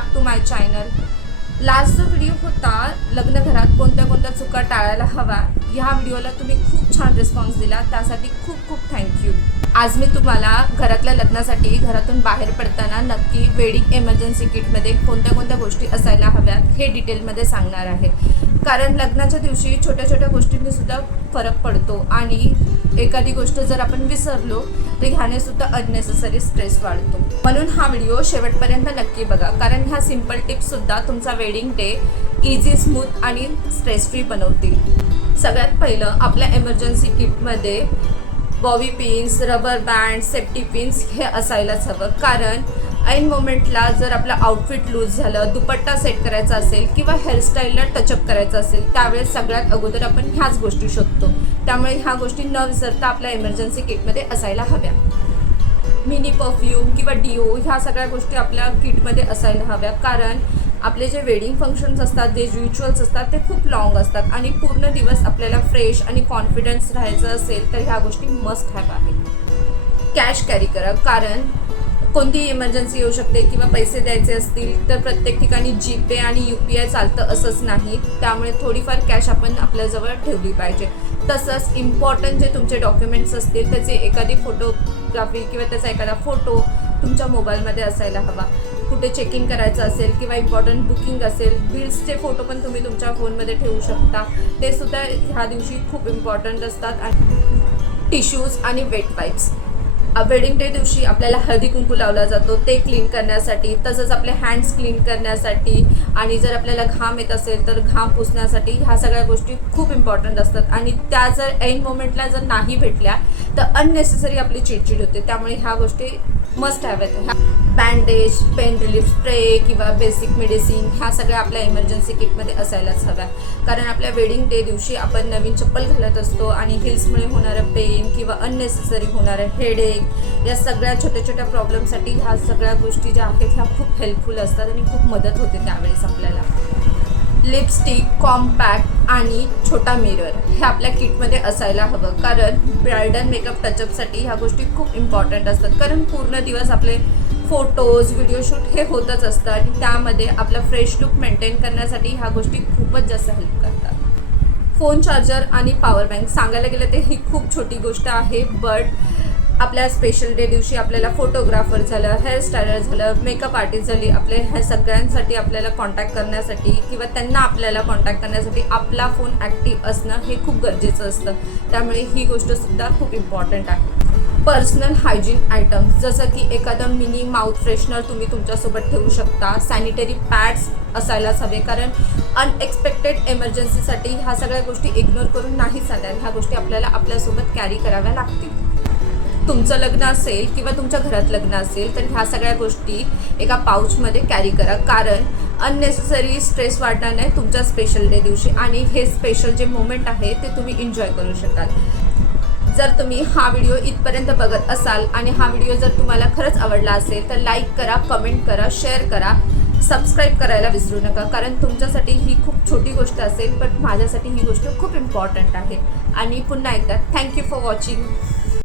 Back to my channel. Last जो video होता लग्न घरात कोणत्या चुका टाळायला हवा, ह्या व्हिडिओला तुम्ही खूप छान रिस्पॉन्स दिला, त्यासाठी खूप खूप थँक्यू. आज मी तुम्हाला घरातल्या लग्नासाठी घरातून बाहेर पडताना नक्की वेडिंग इमर्जन्सी किटमध्ये कोणत्या गोष्टी असायला हव्यात हे डिटेलमध्ये सांगणार आहे. कारण लग्नाच्या दिवशी छोट्या गोष्टींनी सुद्धा फरक पडतो आणि एखादी गोष्ट जर आपण विसरलो तर ह्याने सुद्धा अननेसेसरी स्ट्रेस वाढतो. म्हणून हा व्हिडिओ शेवटपर्यंत नक्की बघा, कारण ह्या सिंपल टिप्ससुद्धा तुमचा वेडिंग डे इझी, स्मूथ आणि स्ट्रेस फ्री बनवतील. सगळ्यात पहिलं, आपल्या इमर्जन्सी किटमध्ये Bobby pins, rubber band, safety pins हे असायलाच हवं. कारण ऐन मोमेंटला जर आपलं आउटफिट लूज झालं, दुपट्टा सेट करायचा असेल किंवा हेअरस्टाईलला टचअप करायचं असेल, त्यावेळेस सगळ्यात अगोदर आपण ह्याच गोष्टी शोधतो. त्यामुळे ह्या गोष्टी न विसरता आपल्या इमर्जन्सी किटमध्ये असायला हव्या. मिनी परफ्यूम किंवा डिओ ह्या सगळ्या गोष्टी आपल्या किटमध्ये असायला हव्या. कारण आपले जे वेडिंग फंक्शन्स असतात, जे रिच्युअल्स असतात, ते खूप लॉंग असतात आणि पूर्ण दिवस आपल्याला फ्रेश आणि कॉन्फिडन्स राहायचं असेल तर ह्या गोष्टी मस्ट हॅव आहेत. कॅश कॅरी करा, कारण कोणतीही इमर्जन्सी येऊ शकते किंवा पैसे द्यायचे असतील तर प्रत्येक ठिकाणी जीपे आणि UPI चालतं असंच नाही. त्यामुळे थोडीफार कॅश आपण आपल्याजवळ ठेवली पाहिजे. तसंच इम्पॉर्टंट जे तुमचे डॉक्युमेंट्स असतील त्याचे एखादी फोटोग्राफी किंवा त्याचा एखादा फोटो तुमच्या मोबाईलमध्ये असायला हवा. कुठे चेक इन करायचं असेल किंवा इम्पॉर्टंट बुकिंग असेल, बिल्सचे फोटो पण तुम्ही तुमच्या फोनमध्ये ठेवू शकता, ते सुद्धा ह्या दिवशी खूप इम्पॉर्टंट असतात. आणि टिश्यूज आणि वेट वाईप्स, वेडिंग डे दिवशी आपल्याला हळदी कुंकू लावला जातो, ते क्लीन करण्यासाठी, तसंच आपले हँड्स क्लीन करण्यासाठी आणि जर आपल्याला घाम येत असेल तर घाम पुसण्यासाठी ह्या सगळ्या गोष्टी खूप इम्पॉर्टंट असतात. आणि त्या जर ऐन मोमेंटला जर नाही भेटल्या तर अननेसेसरी आपली चिडचिड होते. त्यामुळे ह्या गोष्टी मस्ट हव्यात. बँडेज, पेन रिलीफ स्प्रे किंवा बेसिक मेडिसिन ह्या सगळ्या आपल्या इमर्जन्सी किटमध्ये असायलाच हव्या. कारण आपल्या वेडिंग डे दिवशी आपण नवीन चप्पल घालत असतो आणि हिल्समुळे होणारं पेन किंवा अननेसेसरी होणारं हेडेक, या सगळ्या छोट्या प्रॉब्लेमसाठी ह्या सगळ्या गोष्टी ज्या आहेत ह्या खूप हेल्पफुल असतात आणि खूप मदत होते त्यावेळेस आपल्याला. लिपस्टिक, कॉम्पॅक्ट आणि छोटा मिरर हे आपल्या किटमध्ये असायला हवं. कारण ब्रायडल मेकअप टचअपसाठी ह्या गोष्टी खूप इम्पॉर्टंट असतात. कारण पूर्ण दिवस आपले फोटोज, व्हिडिओ शूट हे होतच असतं आणि त्यामध्ये आपला फ्रेश लुक मेंटेन करण्यासाठी ह्या गोष्टी खूपच जास्त हेल्प करतात. फोन चार्जर आणि पॉवर बँक, सांगायला गेलं तर ही खूप छोटी गोष्ट आहे, बट आपल्या स्पेशल डे दिवशी आपल्याला फोटोग्राफर झालं, हेअरस्टायलर झालं, मेकअप आर्टिस्ट झाली, आपले ह्या सगळ्यांसाठी आपल्याला कॉन्टॅक्ट करण्यासाठी किंवा त्यांना आपल्याला कॉन्टॅक्ट करण्यासाठी आपला फोन ॲक्टिव्ह असणं हे खूप गरजेचं असतं. त्यामुळे ही गोष्टसुद्धा खूप इम्पॉर्टंट आहे. पर्सनल हायजीन आयटम्स, जसं की एखादं मिनी माउथ फ्रेशनर तुम्ही तुमच्यासोबत ठेवू शकता. सॅनिटरी पॅड्स असायलाच हवे, कारण अनएक्सपेक्टेड इमर्जन्सीसाठी ह्या सगळ्या गोष्टी इग्नोर करून नाही चालणार. ह्या गोष्टी आपल्याला आपल्यासोबत कॅरी कराव्या लागतील. तुमचं लग्न असेल किंवा तुमच्या घरात लग्न असेल तर ह्या सगळ्या गोष्टी एका पाऊचमध्ये कॅरी करा. कारण अननेसेसरी स्ट्रेस वाढणार नाही तुमच्या स्पेशल डे दिवशी आणि हे स्पेशल जे मोमेंट आहे ते तुम्ही एन्जॉय करू शकाल. जर तुम्ही हा व्हिडिओ इथपर्यंत बघत असाल आणि हा व्हिडिओ जर तुम्हाला खरंच आवडला असेल तर लाईक करा, कमेंट करा, शेअर करा, सबस्क्राईब करायला विसरू नका. कारण तुमच्यासाठी ही खूप छोटी गोष्ट असेल, पण माझ्यासाठी ही गोष्ट खूप इम्पॉर्टंट आहे. आणि पुन्हा एकदा थँक्यू फॉर वॉचिंग.